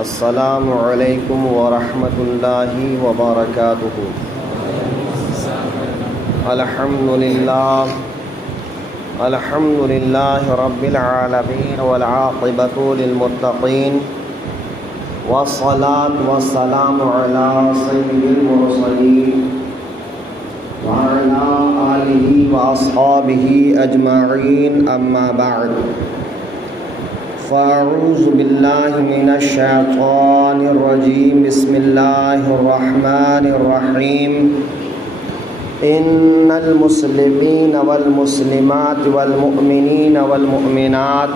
السلام علیکم ورحمۃ اللہ وبرکاتہ۔ الحمد للہ رب العالمین والعاقبۃ للمتقین والصلاة والسلام علی سید المرسلین وعلی آلہ واصحابہ اجمعین، اما بعد فاعوذ باللہ من الشیطان الرجیم، بسم اللہ الرحمن الرحیم۔ ان المسلمین والمسلمات والمؤمنین والمؤمنات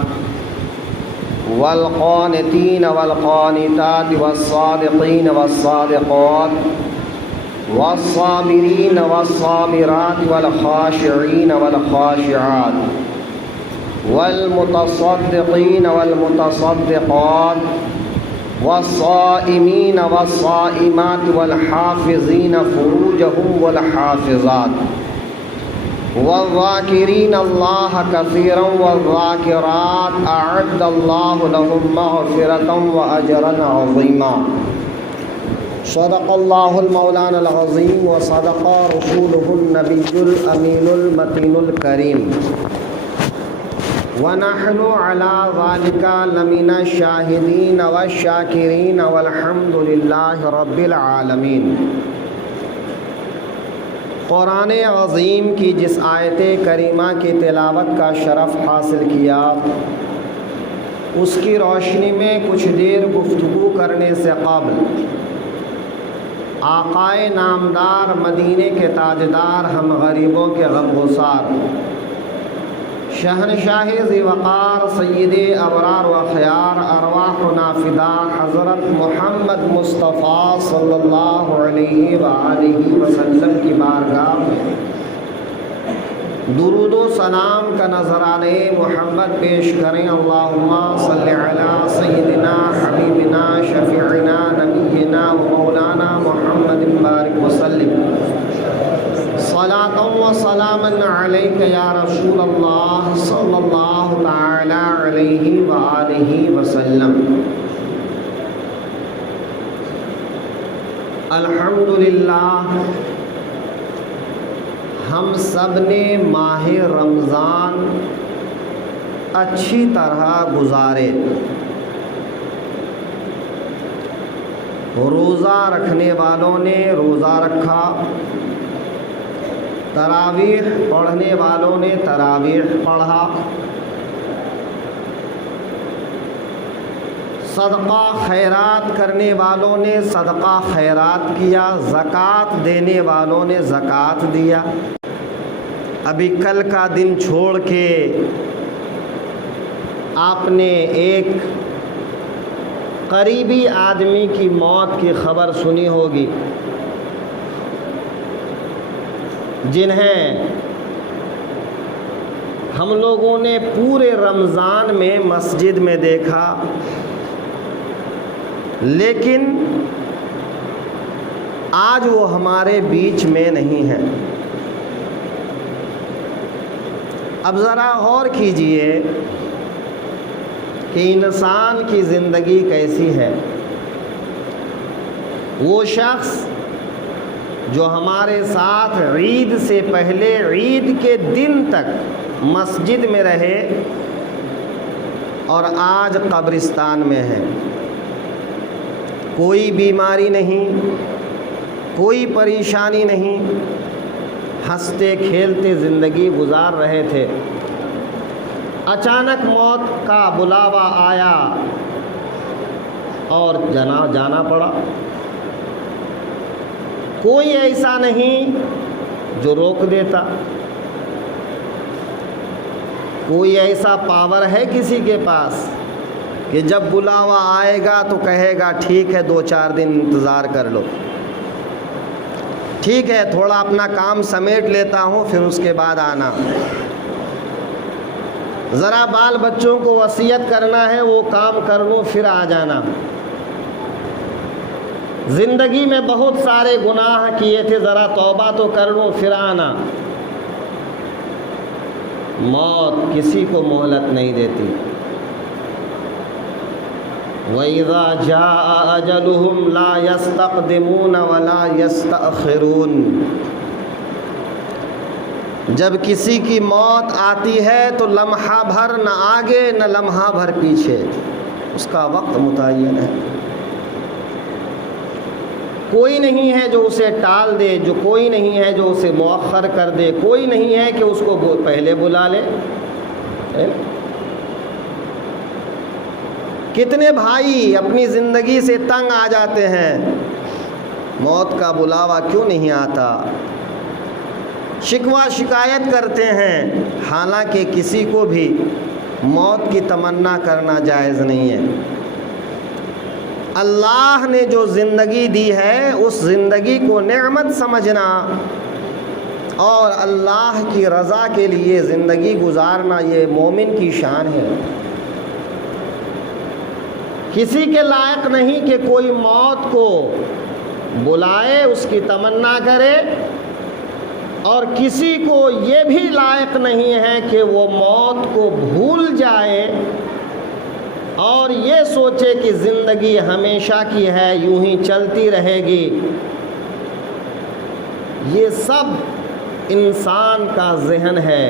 والقانتین والقانتات والصادقین والصادقات والصابرین والصابرات والخاشعین والخاشعات والمتصدقین والمتصدقات والصائمین والصائمات والحافظین فروجهم والحافظات والذاکرین اللہ کثیرا والذاکرات اعد اللہ لهم مغفرۃ واجرا عظیما۔ صدق اللہ المولانا العظیم وصدق رسولہ النبی الامین المتین الکریم، وَنَحْنُ عَلَى ذَلِكَ لَمِنَ الشَّاهِدِينَ وَالشَّاكِرِينَ وَالْحَمْدُ لِلَّهِ رَبِّ الْعَالَمِينَ۔ قرآن عظیم کی جس آیت کریمہ کی تلاوت کا شرف حاصل کیا، اس کی روشنی میں کچھ دیر گفتگو کرنے سے قبل آقائے نامدار، مدینے کے تاجدار، ہم غریبوں کے غمگسار، شہنشاہ ذی وقار، سید ابرار و خیار، ارواح و نافدار حضرت محمد مصطفیٰ صلی اللہ علیہ وآلہ وسلم کی بارگاہ میں درود و سلام کا نذرانہ محمد پیش کریں۔ اللہم صلی علی سیدنا حبیبنا شفیعنا نبینا و مولانا محمد بارک وسلم، صلاۃ و سلاما علیک یا رسول اللہ صلی اللہ تعالی علیہ وآلہ وسلم۔ الحمدللہ، ہم سب نے ماہ رمضان اچھی طرح گزارے۔ روزہ رکھنے والوں نے روزہ رکھا، تراویح پڑھنے والوں نے تراویح پڑھا، صدقہ خیرات کرنے والوں نے صدقہ خیرات کیا، زکوٰۃ دینے والوں نے زکوٰۃ دیا۔ ابھی کل کا دن چھوڑ کے آپ نے ایک قریبی آدمی کی موت کی خبر سنی ہوگی، جنہیں ہم لوگوں نے پورے رمضان میں مسجد میں دیکھا، لیکن آج وہ ہمارے بیچ میں نہیں ہیں۔ اب ذرا غور کیجئے کہ انسان کی زندگی کیسی ہے۔ وہ شخص جو ہمارے ساتھ عید سے پہلے عید کے دن تک مسجد میں رہے اور آج قبرستان میں ہے، کوئی بیماری نہیں، کوئی پریشانی نہیں، ہنستے کھیلتے زندگی گزار رہے تھے، اچانک موت کا بلاوا آیا اور جانا پڑا۔ کوئی ایسا نہیں جو روک دیتا، کوئی ایسا پاور ہے کسی کے پاس کہ جب بلاوا آئے گا تو کہے گا ٹھیک ہے 2-4 دن انتظار کر لو، ٹھیک ہے تھوڑا اپنا کام سمیٹ لیتا ہوں پھر اس کے بعد آنا، ذرا بال بچوں کو وصیت کرنا ہے وہ کام کر لو پھر آ جانا۔ زندگی میں بہت سارے گناہ کیے تھے، ذرا توبہ تو کر لو پھر آنا۔ موت کسی کو مہلت نہیں دیتی۔ وَإِذَا جَاءَ أَجَلُهُمْ لَا يَسْتَقْدِمُونَ وَلَا يَسْتَأْخِرُونَ۔ جب کسی کی موت آتی ہے تو لمحہ بھر نہ آگے نہ لمحہ بھر پیچھے، اس کا وقت متعین ہے۔ کوئی نہیں ہے جو اسے ٹال دے، جو کوئی نہیں ہے جو اسے مؤخر کر دے، کوئی نہیں ہے کہ اس کو پہلے بلا لے۔ کتنے بھائی اپنی زندگی سے تنگ آ جاتے ہیں، موت کا بلاوا کیوں نہیں آتا، شکوہ شکایت کرتے ہیں، حالانکہ کسی کو بھی موت کی تمنا کرنا جائز نہیں ہے۔ اللہ نے جو زندگی دی ہے اس زندگی کو نعمت سمجھنا اور اللہ کی رضا کے لیے زندگی گزارنا، یہ مومن کی شان ہے۔ کسی کے لائق نہیں کہ کوئی موت کو بلائے، اس کی تمنا کرے، اور کسی کو یہ بھی لائق نہیں ہے کہ وہ موت کو بھول جائے اور یہ سوچے کہ زندگی ہمیشہ کی ہے، یوں ہی چلتی رہے گی۔ یہ سب انسان کا ذہن ہے،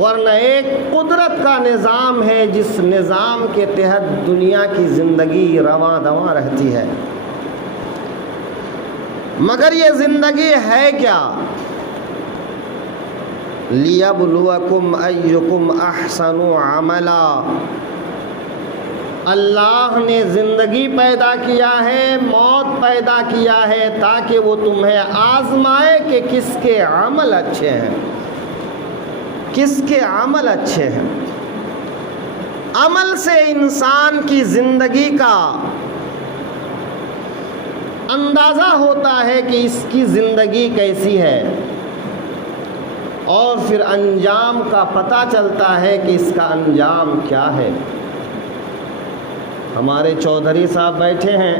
ورنہ ایک قدرت کا نظام ہے جس نظام کے تحت دنیا کی زندگی رواں دواں رہتی ہے۔ مگر یہ زندگی ہے کیا؟ لِيَبْلُوَكُمْ أَيُّكُمْ أَحْسَنُ عَمَلًا۔ اللہ نے زندگی پیدا کیا ہے، موت پیدا کیا ہے تاکہ وہ تمہیں آزمائے کہ کس کے عمل اچھے ہیں، کس کے عمل اچھے ہیں۔ عمل سے انسان کی زندگی کا اندازہ ہوتا ہے کہ اس کی زندگی کیسی ہے، اور پھر انجام کا پتہ چلتا ہے کہ اس کا انجام کیا ہے۔ ہمارے چودھری صاحب بیٹھے ہیں،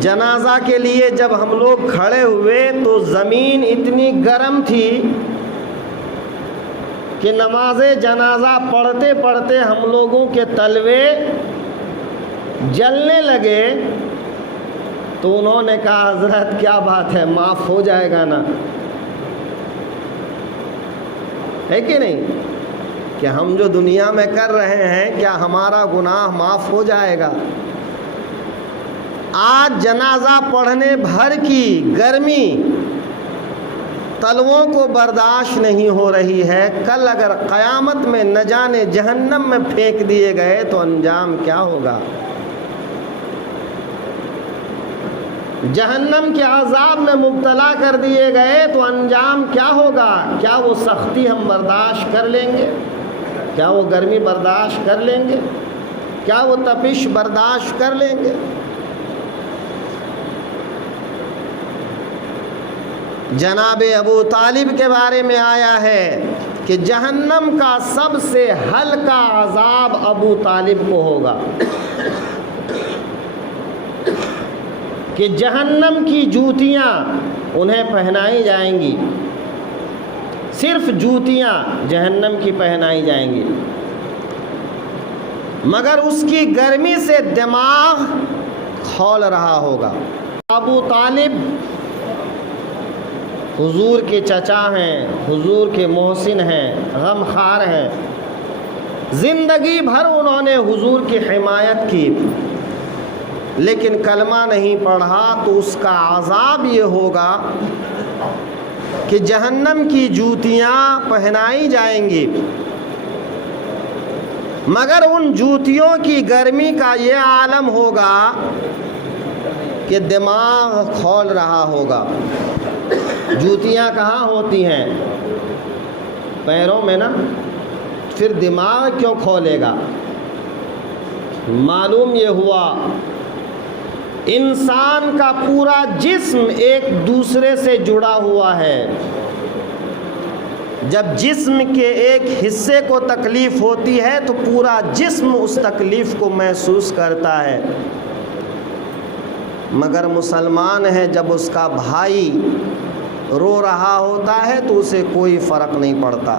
جنازہ کے لیے جب ہم لوگ کھڑے ہوئے تو زمین اتنی گرم تھی کہ نماز جنازہ پڑھتے پڑھتے ہم لوگوں کے تلوے جلنے لگے، تو انہوں نے کہا حضرت کیا بات ہے، معاف ہو جائے گا نا؟ ہے کہ نہیں؟ کہ ہم جو دنیا میں کر رہے ہیں کیا ہمارا گناہ معاف ہو جائے گا؟ آج جنازہ پڑھنے بھر کی گرمی تلووں کو برداشت نہیں ہو رہی ہے، کل اگر قیامت میں نہ جانے جہنم میں پھینک دیے گئے تو انجام کیا ہوگا؟ جہنم کے عذاب میں مبتلا کر دیے گئے تو انجام کیا ہوگا؟ کیا وہ سختی ہم برداشت کر لیں گے؟ کیا وہ گرمی برداشت کر لیں گے؟ کیا وہ تپش برداشت کر لیں گے؟ جناب ابو طالب کے بارے میں آیا ہے کہ جہنم کا سب سے ہلکا عذاب ابو طالب کو ہوگا، کہ جہنم کی جوتیاں انہیں پہنائی جائیں گی، صرف جوتیاں جہنم کی پہنائی جائیں گی، مگر اس کی گرمی سے دماغ کھول رہا ہوگا۔ ابو طالب حضور کے چچا ہیں، حضور کے محسن ہیں، غمخوار ہیں، زندگی بھر انہوں نے حضور کی حمایت کی، لیکن کلمہ نہیں پڑھا تو اس کا عذاب یہ ہوگا کہ جہنم کی جوتیاں پہنائی جائیں گی، مگر ان جوتیوں کی گرمی کا یہ عالم ہوگا کہ دماغ کھول رہا ہوگا۔ جوتیاں کہاں ہوتی ہیں؟ پیروں میں نا، پھر دماغ کیوں کھولے گا؟ معلوم یہ ہوا انسان کا پورا جسم ایک دوسرے سے جڑا ہوا ہے۔ جب جسم کے ایک حصے کو تکلیف ہوتی ہے تو پورا جسم اس تکلیف کو محسوس کرتا ہے، مگر مسلمان ہے جب اس کا بھائی رو رہا ہوتا ہے تو اسے کوئی فرق نہیں پڑتا۔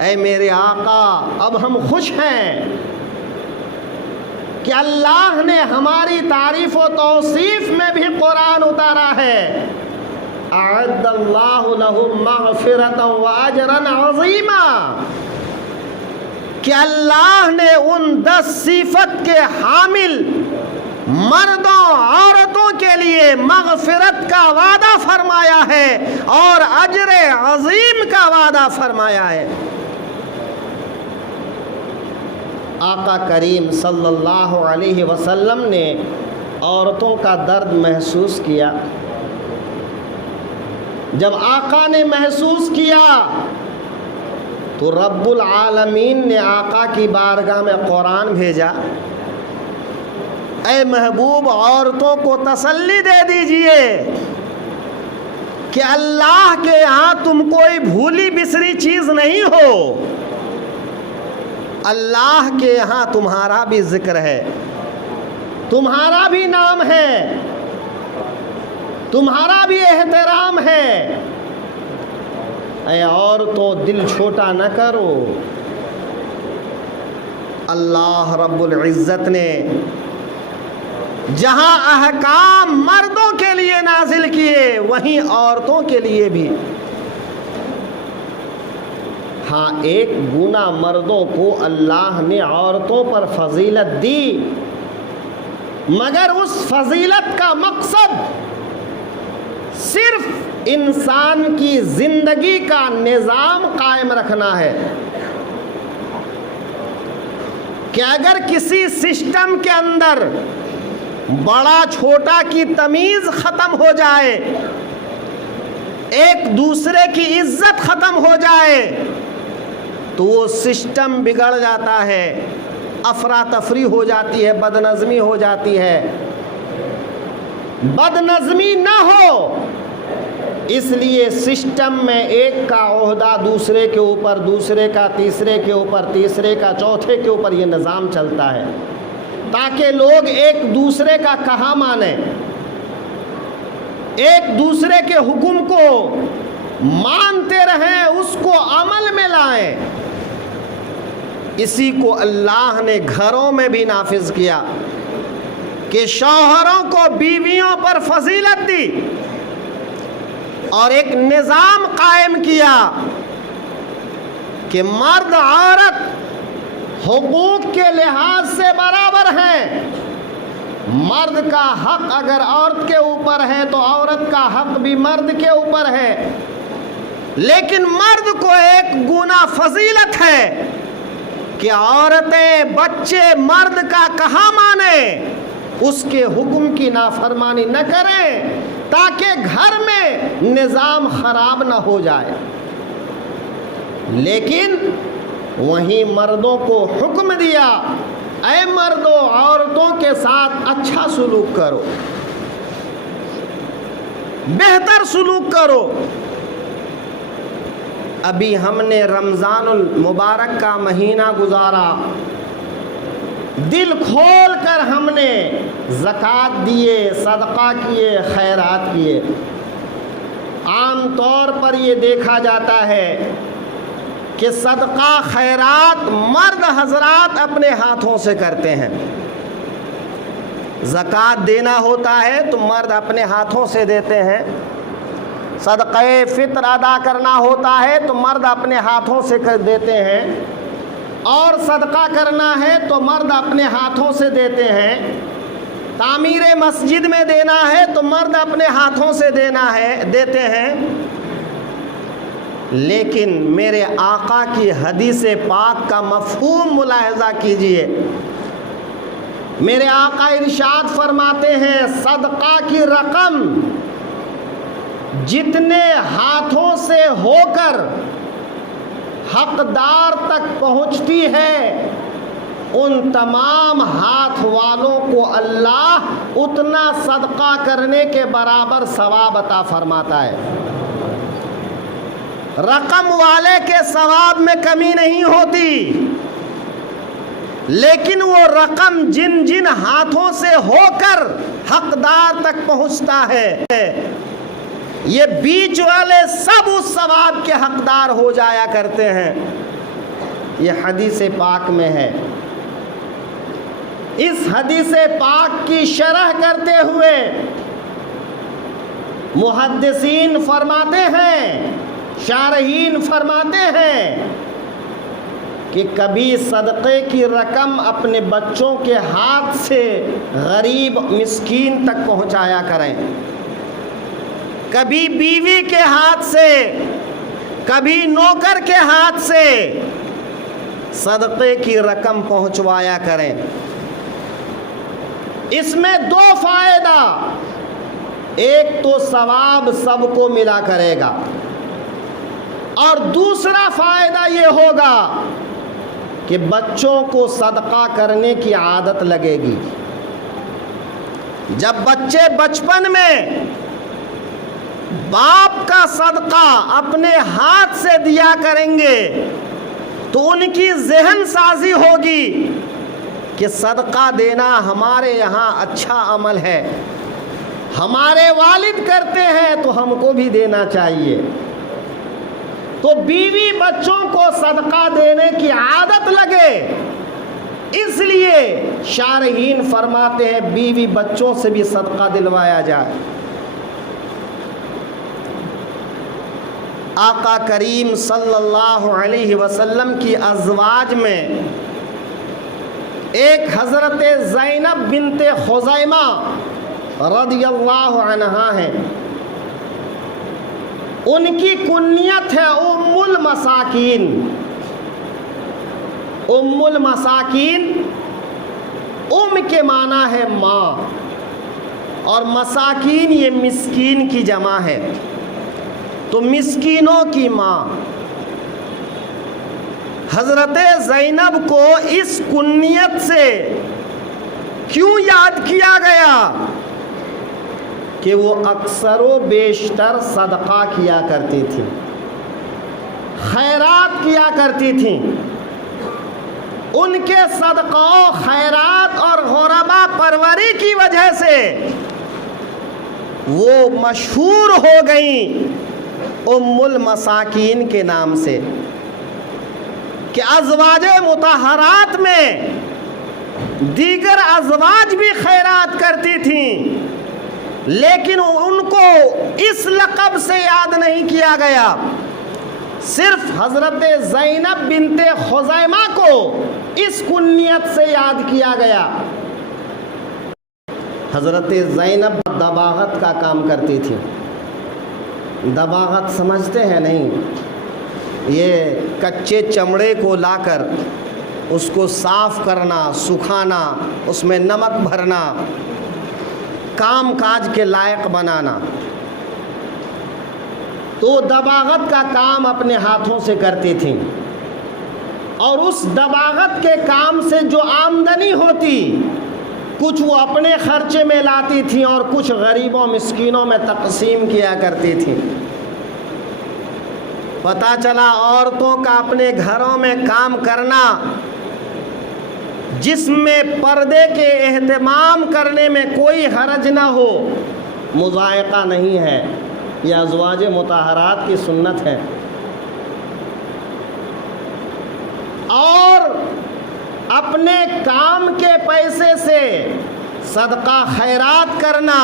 اے میرے آقا اب ہم خوش ہیں کہ اللہ نے ہماری تعریف و توصیف میں بھی قرآن اتارا ہے. اعد اللہ لہم مغفرۃ واجرا عظیما، کہ اللہ نے ان 10 صفت کے حامل مردوں عورتوں کے لیے مغفرت کا وعدہ فرمایا ہے اور اجر عظیم کا وعدہ فرمایا ہے. آقا کریم صلی اللہ علیہ وسلم نے عورتوں کا درد محسوس کیا. جب آقا نے محسوس کیا تو رب العالمین نے آقا کی بارگاہ میں قرآن بھیجا. اے محبوب عورتوں کو تسلی دے دیجئے کہ اللہ کے یہاں تم کوئی بھولی بسری چیز نہیں ہو. اللہ کے یہاں تمہارا بھی ذکر ہے، تمہارا بھی نام ہے، تمہارا بھی احترام ہے. اے عورتوں دل چھوٹا نہ کرو. اللہ رب العزت نے جہاں احکام مردوں کے لیے نازل کیے وہیں عورتوں کے لیے بھی. ہاں ایک گنا مردوں کو اللہ نے عورتوں پر فضیلت دی، مگر اس فضیلت کا مقصد صرف انسان کی زندگی کا نظام قائم رکھنا ہے کہ اگر کسی سسٹم کے اندر بڑا چھوٹا کی تمیز ختم ہو جائے، ایک دوسرے کی عزت ختم ہو جائے تو وہ سسٹم بگڑ جاتا ہے، افراتفری ہو جاتی ہے، بدنظمی ہو جاتی ہے. بدنظمی نہ ہو اس لیے سسٹم میں ایک کا عہدہ دوسرے کے اوپر، دوسرے کا تیسرے کے اوپر، تیسرے کا چوتھے کے اوپر یہ نظام چلتا ہے تاکہ لوگ ایک دوسرے کا کہا مانیں، ایک دوسرے کے حکم کو مانتے رہیں، اس کو عمل میں لائیں. اسی کو اللہ نے گھروں میں بھی نافذ کیا کہ شوہروں کو بیویوں پر فضیلت دی اور ایک نظام قائم کیا کہ مرد عورت حقوق کے لحاظ سے برابر ہیں. مرد کا حق اگر عورت کے اوپر ہے تو عورت کا حق بھی مرد کے اوپر ہے، لیکن مرد کو ایک گنا فضیلت ہے کہ عورتیں بچے مرد کا کہا مانیں، اس کے حکم کی نافرمانی نہ کریں تاکہ گھر میں نظام خراب نہ ہو جائے. لیکن وہیں مردوں کو حکم دیا اے مردوں عورتوں کے ساتھ اچھا سلوک کرو، بہتر سلوک کرو. ابھی ہم نے رمضان المبارک کا مہینہ گزارا، دل کھول کر ہم نے زکوٰۃ دیے، صدقہ کیے، خیرات کیے. عام طور پر یہ دیکھا جاتا ہے کہ صدقہ خیرات مرد حضرات اپنے ہاتھوں سے کرتے ہیں. زکوٰۃ دینا ہوتا ہے تو مرد اپنے ہاتھوں سے دیتے ہیں، صدقہ فطر ادا کرنا ہوتا ہے تو مرد اپنے ہاتھوں سے دیتے ہیں، اور صدقہ کرنا ہے تو مرد اپنے ہاتھوں سے دیتے ہیں. تعمیر مسجد میں دینا ہے تو مرد اپنے ہاتھوں سے دیتے ہیں. لیکن میرے آقا کی حدیث پاک کا مفہوم ملاحظہ کیجئے. میرے آقا ارشاد فرماتے ہیں صدقہ کی رقم جتنے ہاتھوں سے ہو کر حقدار تک پہنچتی ہے ان تمام ہاتھ والوں کو اللہ اتنا صدقہ کرنے کے برابر ثواب عطا فرماتا ہے. رقم والے کے ثواب میں کمی نہیں ہوتی، لیکن وہ رقم جن جن ہاتھوں سے ہو کر حقدار تک پہنچتا ہے یہ بیچ والے سب اس ثواب کے حقدار ہو جایا کرتے ہیں. یہ حدیث پاک میں ہے۔ اس حدیث پاک کی شرح کرتے ہوئے محدثین فرماتے ہیں، شارحین فرماتے ہیں کہ کبھی صدقے کی رقم اپنے بچوں کے ہاتھ سے غریب مسکین تک پہنچایا کریں، کبھی بیوی کے ہاتھ سے، کبھی نوکر کے ہاتھ سے صدقے کی رقم پہنچوایا کریں۔ اس میں دو فائدہ، ایک تو ثواب سب کو ملا کرے گا، اور دوسرا فائدہ یہ ہوگا کہ بچوں کو صدقہ کرنے کی عادت لگے گی۔ جب بچے بچپن میں باپ کا صدقہ اپنے ہاتھ سے دیا کریں گے تو ان کی ذہن سازی ہوگی کہ صدقہ دینا ہمارے یہاں اچھا عمل ہے، ہمارے والد کرتے ہیں تو ہم کو بھی دینا چاہیے۔ تو بیوی بچوں کو صدقہ دینے کی عادت لگے، اس لیے شارحین فرماتے ہیں بیوی بچوں سے بھی صدقہ دلوایا جائے۔ آقا کریم صلی اللہ علیہ وسلم کی ازواج میں ایک حضرت زینب بنت خزیمہ رضی اللہ عنہا ہیں، ان کی کنیت ہے ام المساکین۔ ام المساکین، ام کے معنی ہے ماں، اور مساکین یہ مسکین کی جمع ہے، تو مسکینوں کی ماں۔ حضرت زینب کو اس کنیت سے کیوں یاد کیا گیا کہ وہ اکثر و بیشتر صدقہ کیا کرتی تھی، خیرات کیا کرتی تھیں۔ ان کے صدقہ و خیرات اور غربا پروری کی وجہ سے وہ مشہور ہو گئیں ام المساکین کے نام سے، کہ ازواج مطہرات میں دیگر ازواج بھی خیرات کرتی تھیں، لیکن ان کو اس لقب سے یاد نہیں کیا گیا، صرف حضرت زینب بنت خزیمہ کو اس کنیت سے یاد کیا گیا۔ حضرت زینب دباغت کا کام کرتی تھی۔ دباغت سمجھتے ہیں نہیں؟ یہ کچے چمڑے کو لا کر اس کو صاف کرنا، سکھانا، اس میں نمک بھرنا، کام کاج کے لائق بنانا۔ تو دباغت کا کام اپنے ہاتھوں سے کرتی تھیں، اور اس دباغت کے کام سے جو آمدنی ہوتی کچھ وہ اپنے خرچے میں لاتی تھیں اور کچھ غریبوں مسکینوں میں تقسیم کیا کرتی تھیں۔ پتہ چلا عورتوں کا اپنے گھروں میں کام کرنا، جس میں پردے کے اہتمام کرنے میں کوئی حرج نہ ہو، مضائقہ نہیں ہے، یہ ازواج مطہرات کی سنت ہے۔ اور اپنے کام کے پیسے سے صدقہ خیرات کرنا،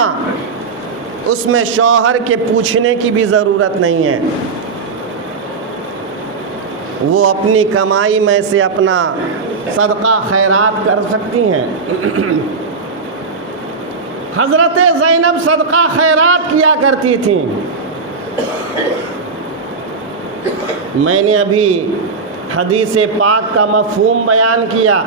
اس میں شوہر کے پوچھنے کی بھی ضرورت نہیں ہے، وہ اپنی کمائی میں سے اپنا صدقہ خیرات کر سکتی ہیں۔ حضرت زینب صدقہ خیرات کیا کرتی تھیں۔ میں نے ابھی حدیث پاک کا مفہوم بیان کیا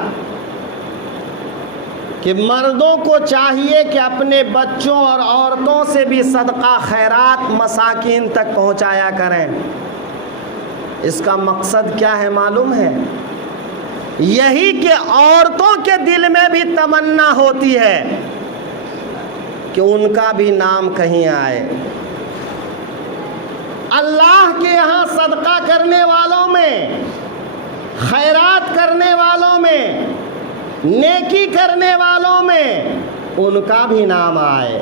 کہ مردوں کو چاہیے کہ اپنے بچوں اور عورتوں سے بھی صدقہ خیرات مساکین تک پہنچایا کریں۔ اس کا مقصد کیا ہے معلوم ہے؟ یہی کہ عورتوں کے دل میں بھی تمنا ہوتی ہے کہ ان کا بھی نام کہیں آئے۔ اللہ کے یہاں صدقہ کرنے والوں میں، خیرات کرنے والوں میں، نیکی کرنے والوں میں ان کا بھی نام آئے۔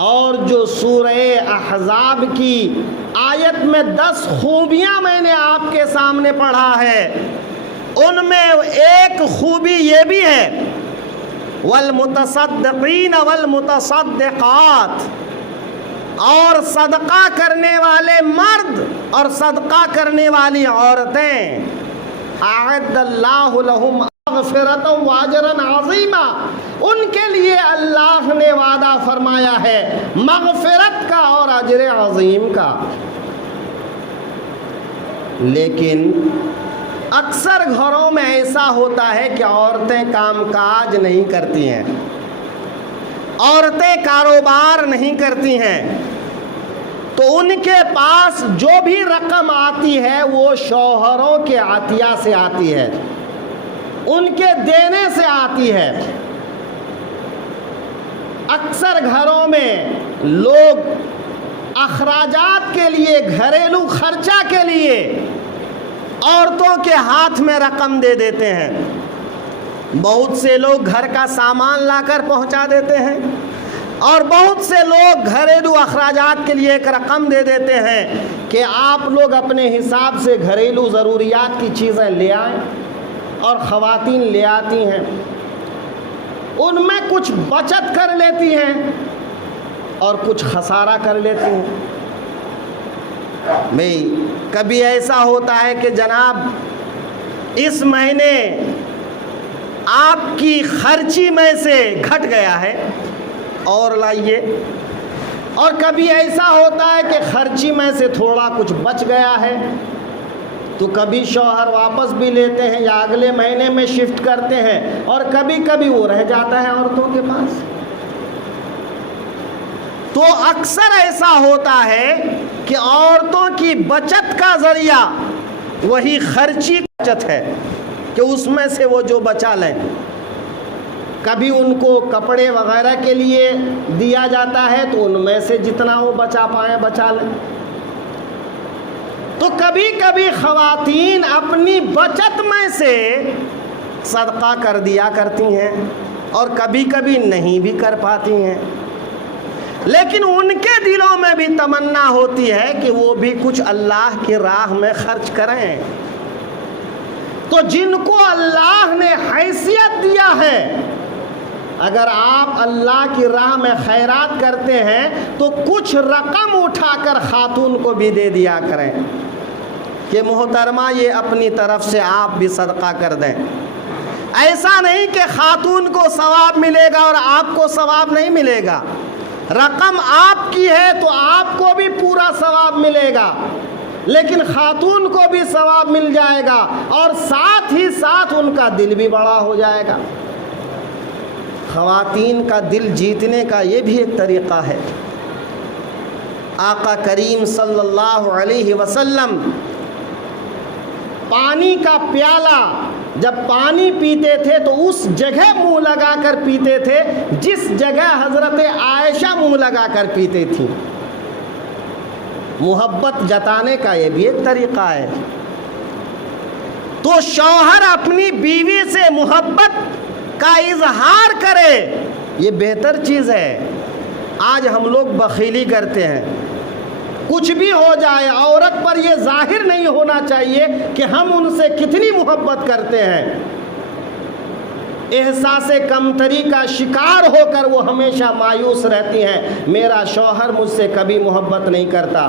اور جو سورہ احزاب کی آیت میں 10 خوبیاں میں نے آپ کے سامنے پڑھا ہے، ان میں ایک خوبی یہ بھی ہے والمتصدقین والمتصدقات، اور صدقہ کرنے والے مرد اور صدقہ کرنے والی عورتیں، اعد اللہ لہم مغفرۃ واجرا عظیما، ان کے لیے اللہ نے وعدہ فرمایا ہے مغفرت کا اور اجر عظیم کا۔ لیکن اکثر گھروں میں ایسا ہوتا ہے کہ عورتیں کام کاج نہیں کرتی ہیں، عورتیں کاروبار نہیں کرتی ہیں، تو ان کے پاس جو بھی رقم آتی ہے وہ شوہروں کے عطیہ سے آتی ہے، ان کے دینے سے آتی ہے۔ اکثر گھروں میں لوگ اخراجات کے لیے، گھریلو خرچہ کے لیے عورتوں کے ہاتھ میں رقم دے دیتے ہیں۔ بہت سے لوگ گھر کا سامان لا کر پہنچا دیتے ہیں، اور بہت سے لوگ گھریلو اخراجات کے لیے ایک رقم دے دیتے ہیں کہ آپ لوگ اپنے حساب سے گھریلو ضروریات کی چیزیں لے آئیں، اور خواتین لے آتی ہیں، ان میں کچھ بچت کر لیتی ہیں اور کچھ خسارہ کر لیتی ہیں۔ بھئی کبھی ایسا ہوتا ہے کہ جناب اس مہینے آپ کی خرچی میں سے گھٹ گیا ہے اور لائیے، اور کبھی ایسا ہوتا ہے کہ خرچی میں سے تھوڑا کچھ بچ گیا ہے، تو کبھی شوہر واپس بھی لیتے ہیں یا اگلے مہینے میں شفٹ کرتے ہیں، اور کبھی کبھی وہ رہ جاتا ہے عورتوں کے پاس۔ تو اکثر ایسا ہوتا ہے کہ عورتوں کی بچت کا ذریعہ وہی خرچی بچت ہے کہ اس میں سے وہ جو بچا لیں، کبھی ان کو کپڑے وغیرہ کے لیے دیا جاتا ہے تو ان میں سے جتنا وہ بچا پائیں بچا لیں۔ تو کبھی کبھی خواتین اپنی بچت میں سے صدقہ کر دیا کرتی ہیں، اور کبھی کبھی نہیں بھی کر پاتی ہیں، لیکن ان کے دلوں میں بھی تمنا ہوتی ہے کہ وہ بھی کچھ اللہ کی راہ میں خرچ کریں۔ تو جن کو اللہ نے حیثیت دیا ہے، اگر آپ اللہ کی راہ میں خیرات کرتے ہیں تو کچھ رقم اٹھا کر خاتون کو بھی دے دیا کریں کہ محترمہ یہ اپنی طرف سے آپ بھی صدقہ کر دیں۔ ایسا نہیں کہ خاتون کو ثواب ملے گا اور آپ کو ثواب نہیں ملے گا، رقم آپ کی ہے تو آپ کو بھی پورا ثواب ملے گا، لیکن خاتون کو بھی ثواب مل جائے گا، اور ساتھ ہی ساتھ ان کا دل بھی بڑا ہو جائے گا۔ خواتین کا دل جیتنے کا یہ بھی ایک طریقہ ہے۔ آقا کریم صلی اللہ علیہ وسلم پانی کا پیالہ جب پانی پیتے تھے تو اس جگہ منہ لگا کر پیتے تھے جس جگہ حضرت عائشہ منہ لگا کر پیتے تھیں۔ محبت جتانے کا یہ بھی ایک طریقہ ہے۔ تو شوہر اپنی بیوی سے محبت کا اظہار کرے، یہ بہتر چیز ہے۔ آج ہم لوگ بخیلی کرتے ہیں، کچھ بھی ہو جائے عورت پر یہ ظاہر نہیں ہونا چاہیے کہ ہم ان سے کتنی محبت کرتے ہیں۔ احساس کمتری کا شکار ہو کر وہ ہمیشہ مایوس رہتی ہیں، میرا شوہر مجھ سے کبھی محبت نہیں کرتا۔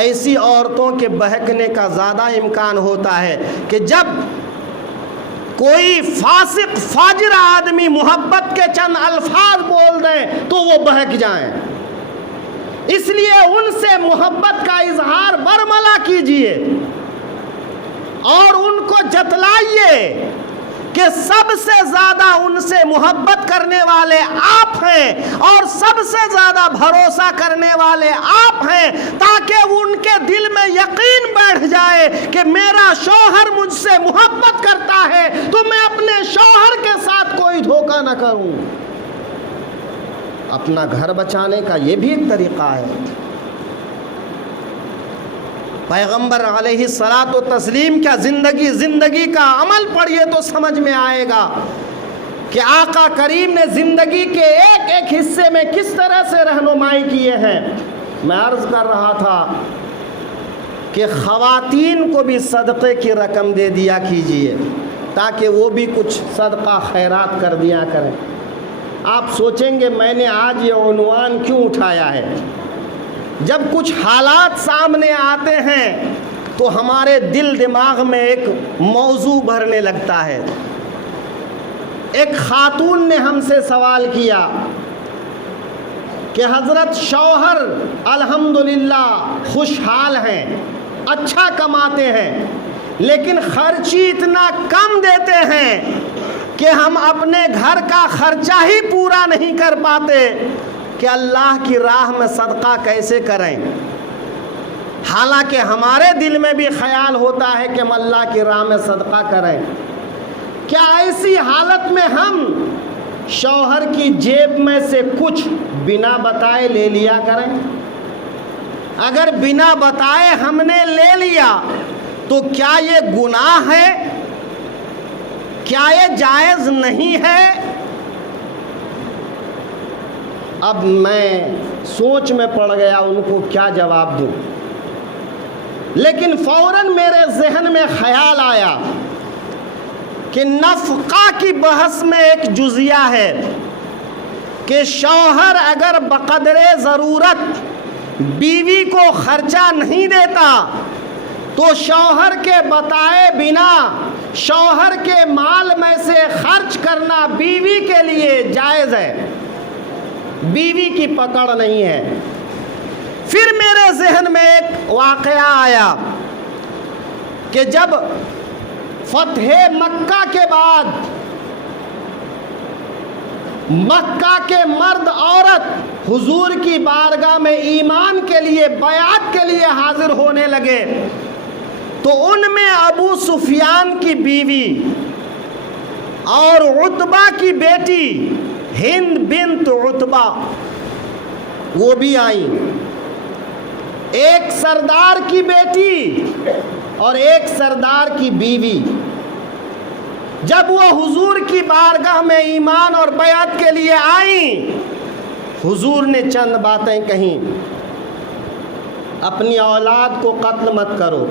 ایسی عورتوں کے بہکنے کا زیادہ امکان ہوتا ہے کہ جب کوئی فاسق فاجر آدمی محبت کے چند الفاظ بول دیں تو وہ بہک جائیں۔ اس لیے ان سے محبت کا اظہار برملا کیجئے اور ان کو جتلائیے کہ سب سے زیادہ ان سے محبت کرنے والے آپ ہیں اور سب سے زیادہ بھروسہ کرنے والے آپ ہیں، تاکہ ان کے دل میں یقین بیٹھ جائے کہ میرا شوہر مجھ سے محبت کرتا ہے تو میں اپنے شوہر کے ساتھ کوئی دھوکہ نہ کروں۔ اپنا گھر بچانے کا یہ بھی ایک طریقہ ہے۔ پیغمبر علیہ الصلاۃ والتسلیم کیا زندگی کا عمل پڑھیے تو سمجھ میں آئے گا کہ آقا کریم نے زندگی کے ایک ایک حصے میں کس طرح سے رہنمائی کیے ہیں۔ میں عرض کر رہا تھا کہ خواتین کو بھی صدقے کی رقم دے دیا کیجئے تاکہ وہ بھی کچھ صدقہ خیرات کر دیا کریں۔ آپ سوچیں گے میں نے آج یہ عنوان کیوں اٹھایا ہے؟ جب کچھ حالات سامنے آتے ہیں تو ہمارے دل دماغ میں ایک موضوع بھرنے لگتا ہے۔ ایک خاتون نے ہم سے سوال کیا کہ حضرت شوہر الحمدللہ خوشحال ہیں، اچھا کماتے ہیں، لیکن خرچی اتنا کم دیتے ہیں کہ ہم اپنے گھر کا خرچہ ہی پورا نہیں کر پاتے کہ اللہ کی راہ میں صدقہ کیسے کریں۔ حالانکہ ہمارے دل میں بھی خیال ہوتا ہے کہ ہم اللہ کی راہ میں صدقہ کریں۔ کیا ایسی حالت میں ہم شوہر کی جیب میں سے کچھ بنا بتائے لے لیا کریں؟ اگر بنا بتائے ہم نے لے لیا تو کیا یہ گناہ ہے؟ کیا یہ جائز نہیں ہے؟ اب میں سوچ میں پڑ گیا ان کو کیا جواب دوں، لیکن فوراً میرے ذہن میں خیال آیا کہ نفقہ کی بحث میں ایک جزیہ ہے کہ شوہر اگر بقدر ضرورت بیوی کو خرچہ نہیں دیتا تو شوہر کے بتائے بنا شوہر کے مال میں سے خرچ کرنا بیوی کے لیے جائز ہے، بیوی کی پکڑ نہیں ہے۔ پھر میرے ذہن میں ایک واقعہ آیا کہ جب فتح مکہ کے بعد مکہ کے مرد عورت حضور کی بارگاہ میں ایمان کے لیے بیعت کے لیے حاضر ہونے لگے تو ان میں ابو سفیان کی بیوی اور عتبہ کی بیٹی ہند بنت عتبہ وہ بھی آئیں، ایک سردار کی بیٹی اور ایک سردار کی بیوی۔ جب وہ حضور کی بارگاہ میں ایمان اور بیعت کے لیے آئیں، حضور نے چند باتیں کہیں۔ اپنی اولاد کو قتل مت کرو،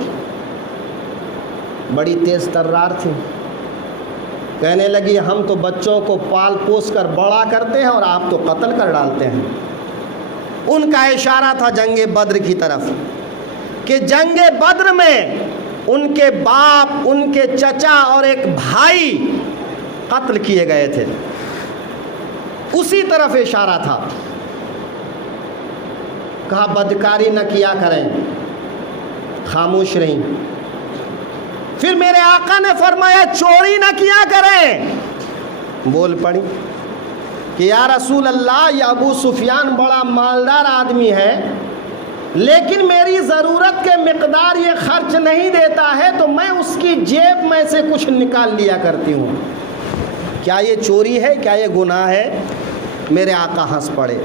بڑی تیز ترار تھی، کہنے لگی ہم تو بچوں کو پال پوس کر بڑا کرتے ہیں اور آپ تو قتل کر ڈالتے ہیں۔ ان کا اشارہ تھا جنگ بدر کی طرف کہ جنگ بدر میں ان کے باپ، ان کے چچا اور ایک بھائی قتل کیے گئے تھے، اسی طرف اشارہ تھا۔ کہا بدکاری نہ کیا کریں، خاموش رہیں۔ پھر میرے آقا نے فرمایا چوری نہ کیا کریں، بول پڑی کہ یا رسول اللہ یہ ابو سفیان بڑا مالدار آدمی ہے لیکن میری ضرورت کے مقدار یہ خرچ نہیں دیتا ہے تو میں اس کی جیب میں سے کچھ نکال لیا کرتی ہوں، کیا یہ چوری ہے؟ کیا یہ گناہ ہے؟ میرے آقا ہنس پڑے۔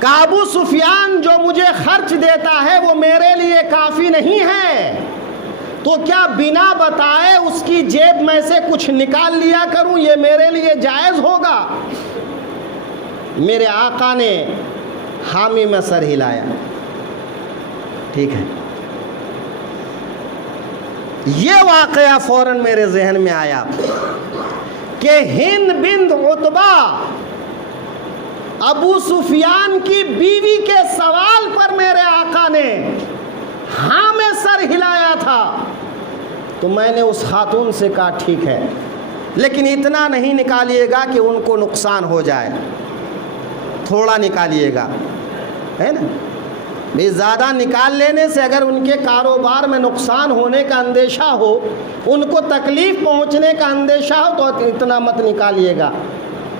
کہ ابو سفیان جو مجھے خرچ دیتا ہے وہ میرے لیے کافی نہیں ہے تو کیا بنا بتائے اس کی جیب میں سے کچھ نکال لیا کروں، یہ میرے لیے جائز ہوگا؟ میرے آقا نے حامی میں سر ہلایا، ٹھیک ہے۔ یہ واقعہ فوراً میرے ذہن میں آیا کہ ہند بنت عتبہ ابو سفیان کی بیوی کے سوال پر میرے آقا نے ہاں میں سر ہلایا تھا تو میں نے اس خاتون سے کہا ٹھیک ہے، لیکن اتنا نہیں نکالیے گا کہ ان کو نقصان ہو جائے، تھوڑا نکالیے گا، ہے نا؟ بھی زیادہ نکال لینے سے اگر ان کے کاروبار میں نقصان ہونے کا اندیشہ ہو، ان کو تکلیف پہنچنے کا اندیشہ ہو تو اتنا مت نکالیے گا۔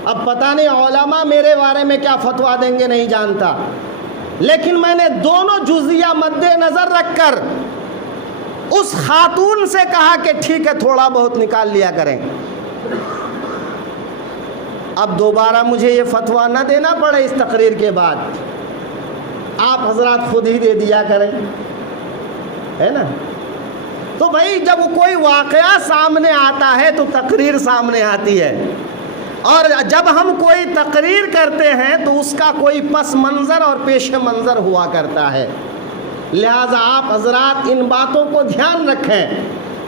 اب پتہ نہیں علماء میرے بارے میں کیا فتویٰ دیں گے نہیں جانتا، لیکن میں نے دونوں جزیہ مد نظر رکھ کر اس خاتون سے کہا کہ ٹھیک ہے تھوڑا بہت نکال لیا کریں۔ اب دوبارہ مجھے یہ فتویٰ نہ دینا پڑے اس تقریر کے بعد، آپ حضرات خود ہی دے دیا کریں، ہے نا؟ تو بھائی جب کوئی واقعہ سامنے آتا ہے تو تقریر سامنے آتی ہے۔ اور جب ہم کوئی تقریر کرتے ہیں تو اس کا کوئی پس منظر اور پیش منظر ہوا کرتا ہے، لہذا آپ حضرات ان باتوں کو دھیان رکھیں،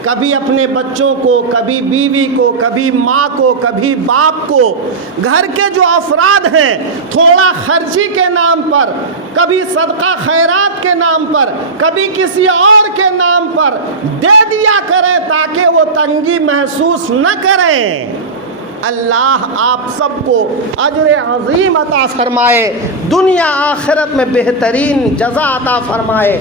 کبھی اپنے بچوں کو، کبھی بیوی کو، کبھی ماں کو، کبھی باپ کو، گھر کے جو افراد ہیں تھوڑا خرچی کے نام پر، کبھی صدقہ خیرات کے نام پر، کبھی کسی اور کے نام پر دے دیا کریں تاکہ وہ تنگی محسوس نہ کریں۔ اللہ آپ سب کو اجر عظیم عطا فرمائے، دنیا آخرت میں بہترین جزا عطا فرمائے۔